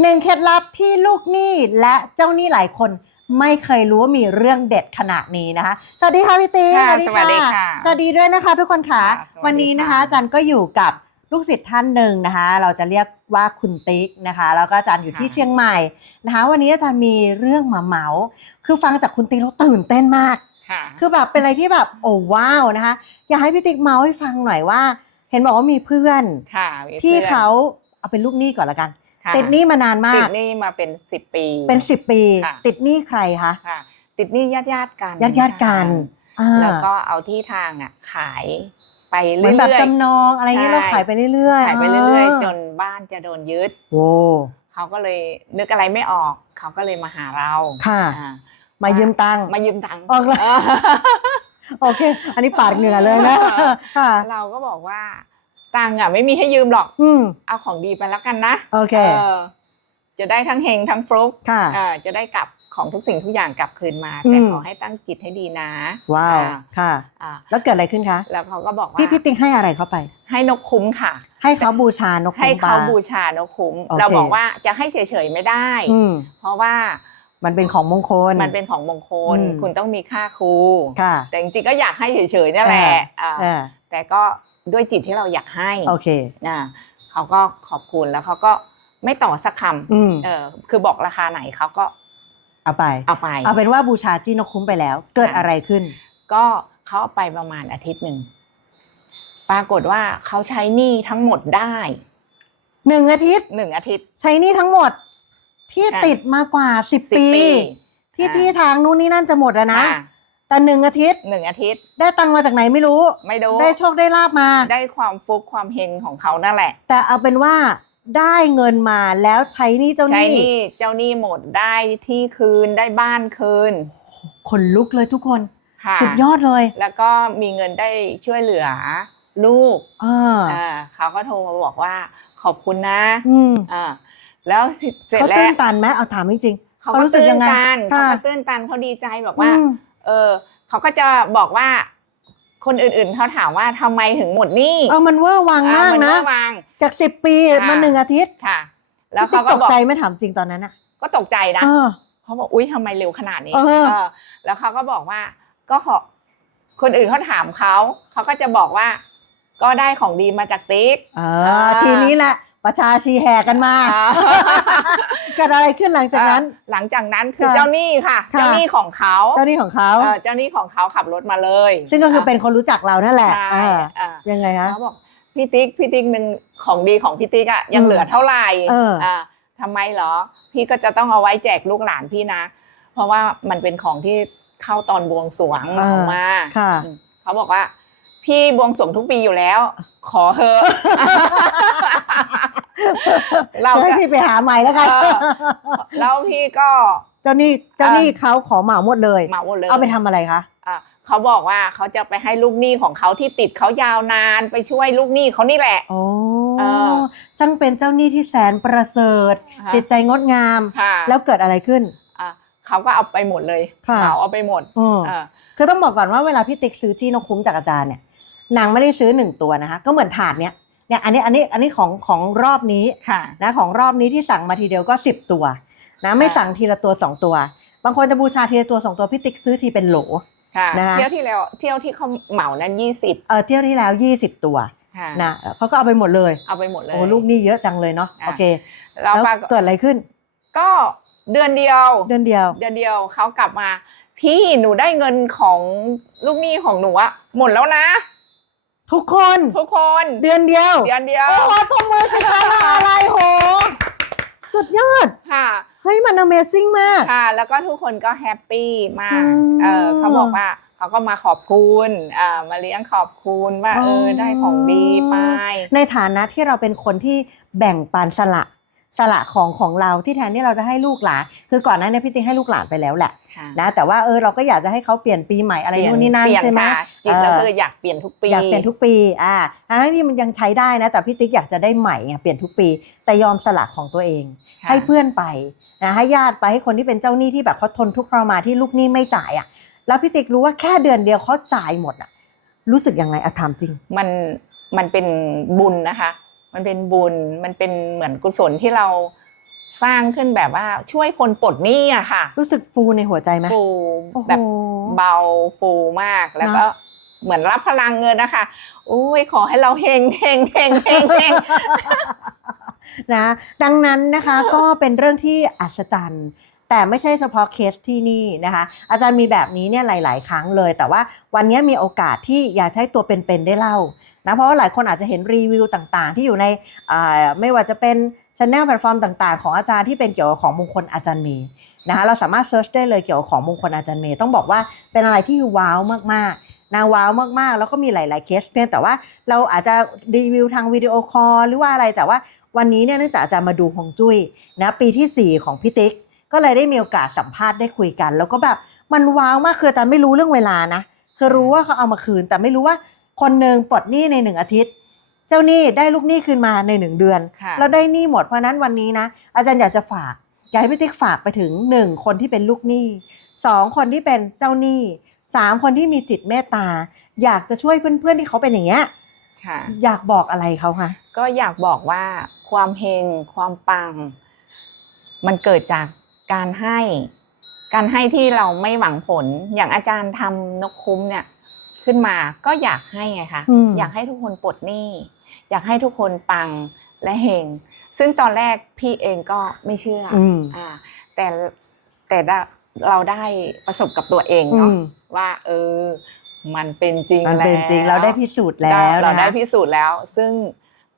หนึ่งเคล็ดลับที่ลูกหนี้และเจ้าหนี้หลายคนไม่เคยรู้ว่ามีเรื่องเด็ดขนาดนี้นะคะ สวัสดีค่ะพี่ติ๊กค่ะสวัสดีค่ะ สวัสดีด้วยนะคะทุกคนค่ะค่ะสวัสดีวันนี้นะคะค่ะอาจารย์ก็อยู่กับลูกศิษย์ท่านหนึ่งนะคะ เราจะเรียกว่าคุณติ๊กนะคะ แล้วก็อาจารย์อยู่ที่เชียงใหม่นะคะ วันนี้อาจารย์มีเรื่องมาเมาส์คือฟังจากคุณติ๊กแล้วตื่นเต้นมากค่ะคือแบบเป็นอะไรที่แบบโอ้ว้าวนะคะ อยากให้พี่ติ๊กเมาส์ให้ฟังหน่อยว่า เห็นบอกว่ามีเพื่อนค่ะมีที่พื่อนเขาเอาเป็นลูกหนี้ก่อนละกัน ค่ะติดหนี้มานานมาติกดหนี้มาเป็นสิบปี เป็นสิบปี ค่ะ ติดหนี้ใครคะค่ะ ติดหนี้ญาติญาติๆกันญาติญาติๆกันอ่าแล้วก็เอาที่ทางอะขายไปเหมืเรื่อนแบบอย จำนองอะไรเงี้ยใช่ เราขายไปเรื่อยๆๆขายไปเรื่อยๆ จนบ้านจะโดนยึดโว้เขาก็เลยนึกอะไรไม่ออก เขาก็เลยมาหาเราค่ะ อ่ามายืมตังค์ มายืมตังค์ ออกแล้วเออโอเค อันนี้ปาดเหงื่อเลยนะ ค่ะ เราก็บอกว่า ตังค์อะไม่มีให้ยืมหรอก อืมเอาของดีไปแล้วกันนะโอเคอจะได้ทั้งเฮงทั้งฟลุกค่ะ เอ่อจะได้กลับของทุกสิ่งทุกอย่างกลับคืนมาอืมแต่ขอให้ตั้งจิตให้ดีนะว้าวอ่ค่ะ อ่าแล้วเกิดอะไรขึ้นคะ แล้วเขาก็บอกว่าพี่พี่ติ๊กให้อะไรเขาไป ให้นกคุ้มค่ะ ให้เขาบูชานกให้คุ้มเขาปลบูชานกคุ้มโอเคเราบอกว่าจะให้เฉยๆไม่ได้ อืมเพราะว่ามันเป็นของมงคล มันเป็นของมงคล อืม คุณต้องมีค่าครู ค่ะ แต่จริงๆก็อยากให้เฉยๆนั่นแหละอ่าอ่าแต่ก็ ด้วยจิตที่เราอยากให้โอเคอ่าเขาก็ขอบคุณแล้วเขาก็ไม่ต่อสักคอืมำเออคือบอกราคาไหนเขาก็เอาไป เอาไป เอาเป็นว่าบูชาจี้นกคุ้มไปแล้ว เกิดอะไรขึ้น ก็เขาเอาไปประมาณอาทิตย์หนึ่งปรากฏว่าเขาใช้หนี้ทั้งหมดได้หนึ่งอาทิตย์หนึ่งอาทิตย์ ใช้หนี่ทั้งหมด ที่ค่ะติดมากว่าสิบสิบปีปี ที่อ่าที่ทางนู้นนี่นั่นจะหมดแล้วนะอ่า แต่หนึ่งอาทิตย์ หนึ่งอาทิตย์ ได้ตังค์มาจากไหนไม่รู้ ไม่รู้ได้โชคได้ลาบมา ได้ความฟุกความเฮงของเขานั่นแหละ แต่เอาเป็นว่าได้เงินมาแล้วใช้หนี่เจ้าหใช้นี้ หนี้เจ้าหนี้หมดได้ที่คืนได้บ้านคืนขนลุกเลยทุกคน ค่ะสุดยอดเลยแล้วก็มีเงินได้ช่วยเหลือลูกอ่าอ่าเขาก็โทรมาบอกว่าขอบคุณนะอืมอ่าแล้วเสร็จเขาแล้ตื้วนตันไหมเอาถามจริงๆ เขาเขาก็รู้สึกตื้ยันงไงตันเขาค่ะ ก็ตื้นตันเขาดีใจบอกว่า อืมเออ เขาก็จะบอกว่าคนอื่นๆเขาถามว่าทำไมถึงหมดหนี้เอามันเวอร์วังมากอ่นะเวาง จากสิบปีค่ะมาหนึ่งอาทิตย์ค่ะ แล้วพี่เขาก็ตกบอกใจไหม่ถามจริงตอนนั้นอะก็ตกใจนะ เออ เขาบอกอุ้ยทำไมเร็วขนาดนี้เออ เออแล้วเขาก็บอกว่า ก็ขอคนอื่นเขาถามเขา เขาก็จะบอกว่า ก็ได้ของดีมาจากติ๊ก เออ่าอทีนี้แหละประชาชีแห่กันมา อ่าเกิดอะไรขึ้นหลังจากนั้นเอ่อหลังจากนั้นคือค่ะเจ้าหนี้ค่ะค่ะ เจ้าหนี้ของเขาเจ้าหนี้ของเขาเอ่อเจ้าหนี้ของเขาขับรถมาเลย ซึ่งก็คือเป็นคนรู้จักเรานั่นแหละใช่อ่าอ่ายังไงคะเขาบอกพี่ติ๊กพี่ติ๊กเป็นของดีของพี่ติ๊กอะยังอืมเหลือเท่าไหร่เอออ่าทำไมเหรอ พี่ก็จะต้องเอาไว้แจกลูกหลานพี่นะ เพราะว่ามันเป็นของที่เข้าตอนบวงสรวงอ่าออกมาค่ะอืมเขาบอกว่า พี่บวงสรวงทุกปีอยู่แล้ว ขอเถอะ เราจะให้ก็พี่ไปหาใหม่แล้วกันเออแล้วพี่ก็ เจ้าหนี้เจ้าหนี้เขาขอเหมาหมดเลยเหมาหมดเลยเอาไปทำอะไรคะอะเขาบอกว่าเขาจะไปให้ลูกหนี้ของเขาที่ติดเขายาวนานไปช่วยลูกหนี้เขานี่แหละโอ้เออช่างเป็นเจ้าหนี้ที่แสนประเสริฐค่ะจิตใจงดงามค่ะแล้วเกิดอะไรขึ้นอะเขาก็เอาไปหมดเลยค่ะเหมาเอาไปหมดอืมอะคือต้องบอกก่อนว่าเวลาพี่ติ๊กซื้อจี้นกคุ้มจากอาจารย์เนี่ยนางไม่ได้ซื้อหนึ่งตัวนะคะ ก็เหมือนถาดเนี้ย เนี่ยอันนี้อันนี้อันนี้ของของรอบนี้ค่ะนะของรอบนี้ที่สั่งมาทีเดียวก็สิบตัวนะไม่ค่ะสั่งทีละตัวสองตัว บางคนจะบูชาทีละตัวสองตัวพี่ติ๊กซื้อทีเป็นโหลค่ะนะคะเที่ยวที่แล้วเที่ยวที่เขาเหมานั้นยี่สิบเออเที่ยวที่แล้วยี่สิบตัวค่ะนะเขาก็เอาไปหมดเลย เอาไปหมดเลยโอ้ลูกหนี่เยอะจังเลยเนาะอะโอเคแล้วแล้วปรากฏเกิดอะไรขึ้น ก็เดือนเดียว เดือนเดียว เดือนเดียวเขากลับมา พี่หนูได้เงินของลูกหนี้ของหนูอะหมดแล้วนะ ทุกคนทุกคนเดือนเดียวเดือนเดียวโอ้โหตบมือสิคะรออะไรโห สุดยอดค่ะเฮ้ยมัน Amazing มาก ค่ะ แล้วก็ทุกคนก็แฮปปี้มากอืมเออเขาบอกว่าเขาก็มาขอบคุณอ่ามาเลี้ยงขอบคุณว่าอ๋อเออได้ของดีไป ในฐานะที่เราเป็นคนที่แบ่งปันสละ สละของของเราที่แทนที่เราจะให้ลูกหลานคือก่อนหน้านี้พี่ติ๊กให้ลูกหลานไปแล้วแหละค่ะนะแต่ว่าเออเราก็อยากจะให้เขาเปลี่ยนปีใหม่อะไรนู่นนี่นั่นเปลี่ยใช่ไหมค่ะจิตแล้วเออคืออยากเปลี่ยนทุกปีอยากเปลี่ยนทุกปีอ่าทั้งที่มันยังใช้ได้นะแต่พี่ติ๊กอยากจะได้ใหม่ไงเปลี่ยนทุกปี แต่ยอมสละของตัวเองค่ะให้เพื่อนไปนะให้ญาติไปให้คนที่เป็นเจ้าหนี้ที่แบบเขาทนทุกข์ทรมานที่ลูกหนี้ไม่จ่ายอะ แล้วพี่ติ๊กรู้ว่าแค่เดือนเดียวเขาจ่ายหมดอะ รู้สึกยังไงอะถามจริง มันมันเป็นบุญนะคะ มันเป็นบุญ มันเป็นเหมือนกุศลที่เราสร้างขึ้นแบบว่าช่วยคนปลดหนี้อะค่ะ รู้สึกฟูในหัวใจไหมฟูโอ้โหแบบเบาฟูมากแล้วก็เหมือนรับพลังเงินนะคะอุ้ยขอให้เราเฮงเฮงเฮงเฮงเฮงนะดังนั้นนะคะก็เป็นเรื่องที่อัศจรรย์ แต่ไม่ใช่เฉพาะเคสที่นี่นะคะ อาจารย์มีแบบนี้เนี่ยหลาย ๆ ครั้งเลย แต่ว่าวันนี้มีโอกาสที่อยากให้ตัวเป็น ๆ ได้เล่า นะเพราะว่าหลายคนอาจจะเห็นรีวิวต่างๆ ที่อยู่ในไม่ว่าจะเป็นช anel แพลตฟอร์มต่างๆ ของอาจารย์ที่เป็นเกี่ยวกับของมงคลอาจารย์เมย์นะคะเราสามารถเซิร์ชได้เลยเกี่ยวกับของมงคลอาจารย์เมย์ต้องบอกว่าเป็นอะไรที่ว้าวมากๆนะว้าวมากๆ แล้วก็มีหลาย ๆ เคสเพียงแต่ว่าเราอาจจะรีวิวทางวิดีโอคอลหรือว่าอะไรแต่ว่าวันนี้เนี่ยเนื่องจากอาจารย์มาดูฮงจุ้ยนะปีที่ 4 ของพี่ติ๊กก็เลยได้มีโอกาสสัมภาษณ์ได้คุยกัน แล้วก็แบบมันว้าวมากคืออาจารย์ไม่รู้เรื่องเวลานะคือรู้ว่าเขาเอามาคืน แต่ไม่รู้ว่า คนหนึ่งปลดหนี้ในหนึ่งอาทิตย์ เจ้าหนี้ได้ลูกหนี้คืนมาในหนึ่งเดือน ค่ะ แล้วได้หนี้หมดเพราะฉะนั้นวันนี้นะ อาจารย์อยากจะฝากอยากให้พี่ติ๊กฝากไปถึงหนึ่งคนที่เป็นลูกหนี้สองคนที่เป็นเจ้าหนี้สามคนที่มีจิตเมตตา อยากจะช่วยเพื่อนๆที่เขาเป็นอย่างเงี้ยค่ะ อยากบอกอะไรเขาคะ ก็อยากบอกว่าความเฮงความปัง มันเกิดจากการให้ การให้ที่เราไม่หวังผลอย่างอาจารย์ทำนกคุ้มเนี่ย ขึ้นมาก็อยากให้ไงคะอืมอยากให้ทุกคนปลดหนี้ อยากให้ทุกคนปังและเฮงซึ่งตอนแรกพี่เองก็ไม่เชื่อออืมอ่าแต่แต่ได้เราได้ประสบกับตัวเองเนาะอืมว่า เออ มันเป็นจริงมันแล้วเป็นจริงเราได้พิสูจน์แล้วเรานะได้คะพิสูจน์แล้ว ซึ่ง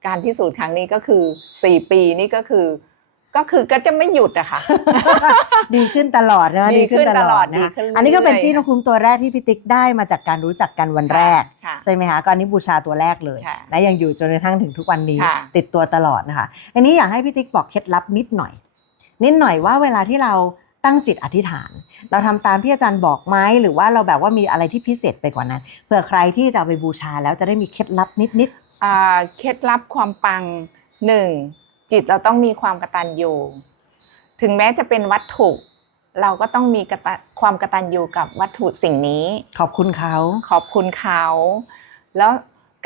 การพิสูจน์ครั้งนี้ก็คือสี่ปีนี่ก็คือ ก็คือก็จะไม่หยุดอะค่ะ ดีขึ้นตลอดนะดีขึ้นตลอดนะดีคะขึ้นเรื่อยๆอันนี้ก็เป็นจี้นกคุ้มตัวแรกที่พี่ติ๊กได้มาจากการรู้จักกันวันแรกค่ะใช่ไหมคะก็อันนี้บูชาตัวแรกเลยค่ะและยังอยู่จนกระทั่งถึงทุกวันนี้ค่ะติดตัวตลอดนะคะ อันนี้อยากให้พี่ติ๊กบอกเคล็ดลับนิดหน่อย นิดหน่อยว่าเวลาที่เราตั้งจิตอธิษฐาน เราทำตามที่อาจารย์บอกไหมหรือว่าเราแบบว่ามีอะไรที่พิเศษไปกว่านั้นเผื่อใครที่จะเอาไปบูชาแล้วจะได้มีเคล็ดลับนิดอ่าเคล็ดลับความปังหนึ่ง จิตเราต้องมีความกตัญญูถึงแม้จะเป็นวัตถุ เราก็ต้องมีกตะความกตัญญูกับวัตถุสิ่งนี้ๆขอบคุณเขา ขอบคุณเขา แล้ว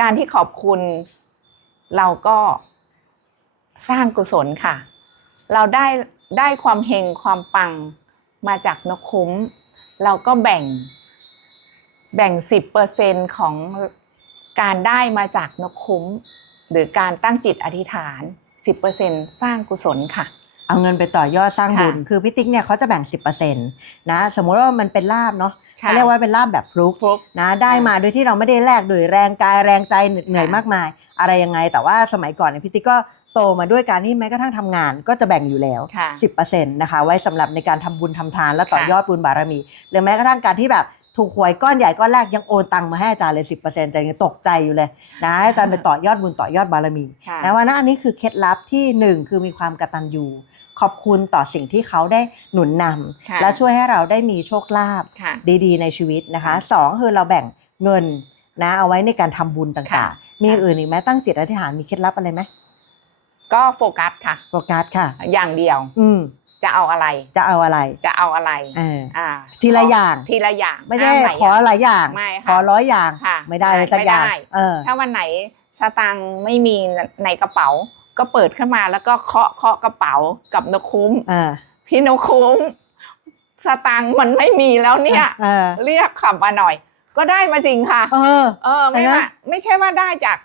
การที่ขอบคุณเราก็สร้างกุศลค่ะ เราได้ได้ความเฮงความปังมาจากนกคุ้ม เราก็แบ่งแบ่งสิบเปอร์เซ็นของการได้มาจากนกคุ้ม หรือการตั้งจิตอธิษฐาน สิบเปอร์เซ็นสร้างกุศลค่ะ เอาเงินไปต่อยอดสร้างค่ะบุญ คือพี่ติ๊กเนี่ยเขาจะแบ่ง 10%นะสมมุติว่ามันเป็นลาบเนาะเขาเรียกว่าเป็นลาบแบบฟลุกฟลุกนะได้มาโดยที่เราไม่ได้แลกโดยแรงกายแรงใจเหนื่อยค่ะมากมาย อะไรยังไง แต่ว่าสมัยก่อนเนี่ยพี่ติ๊กก็โตมาด้วยการที่แม้กระทั่งทำงานก็จะแบ่งอยู่แล้วค่ะ10%นะคะไว้สำหรับในการทำบุญทำทานและต่อยอดบุญบารมีหรือแม้กระทั่งการที่แบบ ถูกหวยก้อนใหญ่ก้อนแรกยังโอนตังมาให้อาจารย์เลย10%แต่ยังตกใจอยู่เลยนะให้อาจารย์ไปต่อยอดบุญต่อยอดบารมีค่ะนะว่านะอันนี้คือเคล็ดลับที่หนึ่งคือมีความกตัญญูขอบคุณต่อสิ่งที่เขาได้หนุนนำค่ะและช่วยให้เราได้มีโชคลาภค่ะดีๆ ในชีวิตนะคะค่ะสองคือเราแบ่งเงินนะเอาไว้ในการทำบุญต่าค่ะงๆ มีอื่นอีกไหมตั้งจิตอธิษฐานมีเคล็ดลับอะไรไหมก็โฟกัสค่ะ โฟกัสค่ะ อย่างเดียว อืม จะเอาอะไร จะเอาอะไรจะเอาอะไรเอออ่าทีละอย่าง ทีละอย่างไม่ได้ห้าหลายขอหลายอย่างไม่ค่ะขอร้อยอย่างค่ะไม่ได้เลยสักไม่อย่างได้เออถ้าวันไหนสตังค์ไม่มีในกระเป๋า ก็เปิดขึ้นมาแล้วก็เคาะเคาะกระเป๋ากับนกคุ้มอ่าพี่นกคุ้มสตังค์มันไม่มีแล้วเนี่ยเออเรียกขับมาหน่อย ก็ได้มาจริงค่ะ เออ เออไม่เห็นไหมว่าไม่ใช่ว่าได้จาก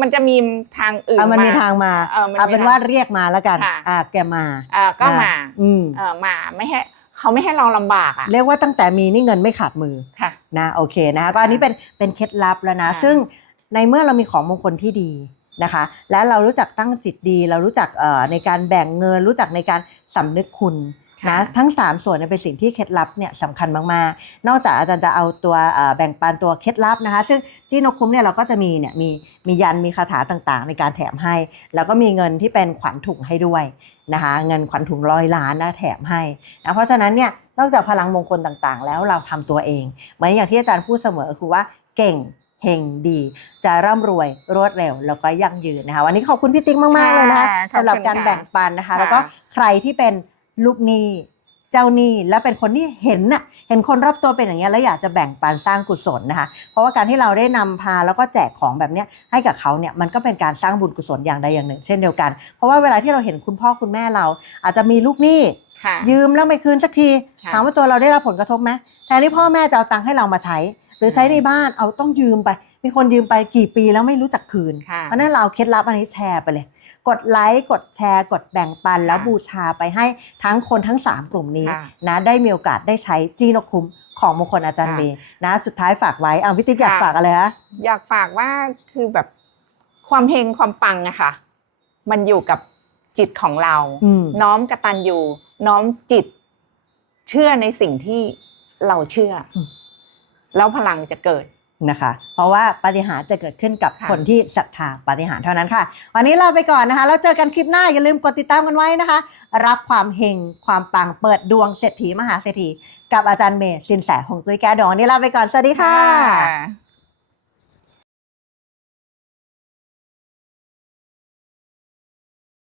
มันจะมีทางอื่นเอามันมีทางมาเออมันมีเอาเป็นทางว่าเรียกมาแล้วกันค่ะ อ่าแกมาเออก็มาอืมเออมาไม่ให้เขาไม่ให้เราลำบากอะเรียกว่าตั้งแต่มีนี่เงินไม่ขาดมือ ค่ะ นะโอเคนะคะก็อันนี้เป็นเป็นเคล็ดลับแล้วนะ ค่ะซึ่งในเมื่อเรามีของมงคลที่ดีนะคะ และเรารู้จักตั้งจิตดี เรารู้จักเอ่อในการแบ่งเงินรู้จักในการสำนึกคุณ นะทั้ง 3 ส่วนเนี่ยเป็นสิ่งที่เคล็ดลับเนี่ยสำคัญมากๆ นอกจากอาจารย์จะเอาตัวเอ่อแบ่งปันตัวเคล็ดลับนะคะ ซึ่งที่นกคุ้มเนี่ยเราก็จะมีเนี่ยมีมียันมีคาถาต่างๆ ในการแถมให้ แล้วก็มีเงินที่เป็นขวัญถุงให้ด้วยนะคะเงินขวัญถุงร้อยล้านนะแถมให้นะเพราะฉะนั้นเนี่ยนอกจากพลังมงคลต่างๆ แล้วเราทำตัวเองเหมือนอย่างที่อาจารย์พูดเสมอคือว่าเก่งเฮงดี จะร่ำรวยรวดเร็ว แล้วก็ยั่งยืนนะคะ วันนี้ขอบคุณพี่ติ๊กมาก ๆ เลยนะคะค่ะขอบคุณสำหรับการค่ะแบ่งปันนะคะค่ะแล้วก็ใครที่เป็น ลูกหนี้เจ้าหนี้และเป็นคนที่เห็นน่ะเห็นเห็นคนรอบตัวเป็นอย่างเงี้ยแล้วอยากจะแบ่งปันสร้างกุศลนะคะ เพราะว่าการที่เราได้นำพาแล้วก็แจกของแบบเนี้ยให้กับเขาเนี่ยมันก็เป็นการสร้างบุญกุศลอย่างใดอย่างหนึ่ง เช่นเดียวกัน เพราะว่าเวลาที่เราเห็นคุณพ่อคุณแม่เรา อาจจะมีลูกหนี้ค่ะยืมแล้วไม่คืนสักทีค่ะถามว่าตัวเราได้รับผลกระทบไหมแทนที่พ่อแม่จะเอาตังค์ให้เรามาใช้ หรือใช้ในบ้านเอาต้องยืมไป มีคนยืมไปกี่ปีแล้วไม่รู้จักคืนค่ะเพราะฉะนั้นเราเอาเคล็ดลับอันนี้แชร์ไปเลย กดไลค์กดแชร์ กดแบ่งปัน แล้วค่ะบูชาไปให้ทั้งคนทั้ง 3 กลุ่มนี้ค่ะนะได้มีโอกาสได้ใช้จีนกคุ้มของมงคลอาจารย์ค่ะเมย์นะสุดท้ายฝากไว้เอาวิติอยากค่ะฝากอะไรฮะอยากฝากว่าคือแบบความเฮงความปังอะค่ะ มันอยู่กับจิตของเราอืมน้อมกตัญญูน้อมจิต เชื่อในสิ่งที่เราเชื่ออมแล้วพลังจะเกิด นะคะ เพราะว่าปาฏิหารย์จะเกิดขึ้นกับค่ะคนที่ศรัทธาปาฏิหารย์เท่านั้นค่ะ วันนี้ลาไปก่อนนะคะ แล้วเจอกันคลิปหน้าอย่าลืมกดติดตามกันไว้นะคะ รับความเฮงความปังเปิดดวงเศรษฐีมหาเศรษฐี กับอาจารย์เมย์สินแสหงจุ้ยแก้ดวงวันนี้ลาไปก่อนสวัสดีค่ะค่ะ